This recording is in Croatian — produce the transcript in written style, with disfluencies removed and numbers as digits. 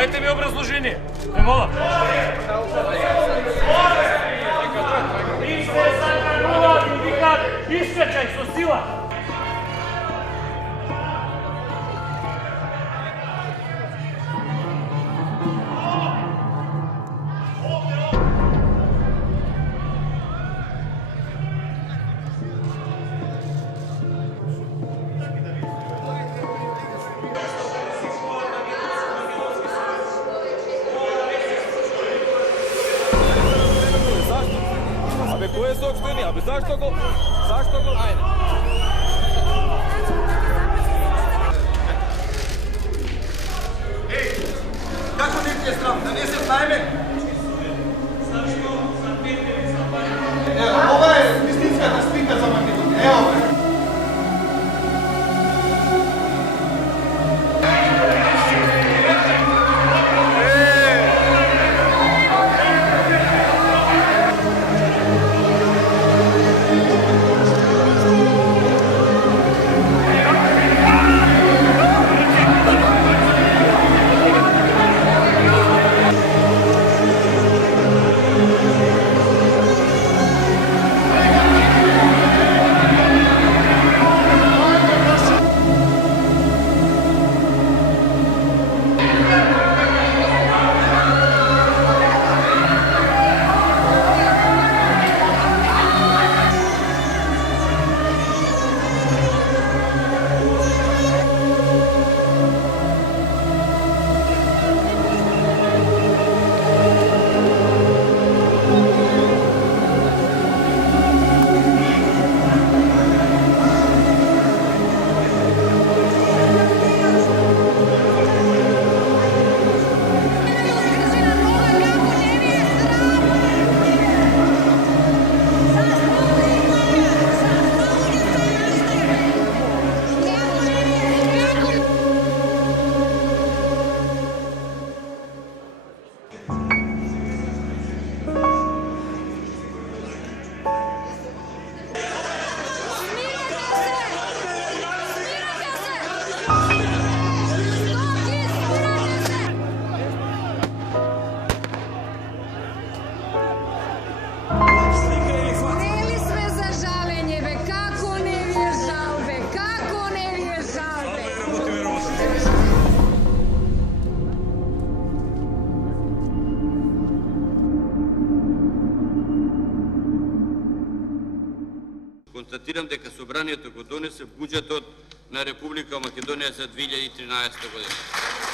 Дайте ми образложение. Не мола. Iste sada nula sindikat iskačaj со сила. Koje saopštenje? A zašto go? Ajde. Ej, kako ne ti je strah? Da nije se najme? Zašto? Za 5 ili za 2? Evo, ova je misticka da spita za Makedoniju. Evo ga. Констатирам дека собранието го донесе буџетот на Република Македонија за 2013 година.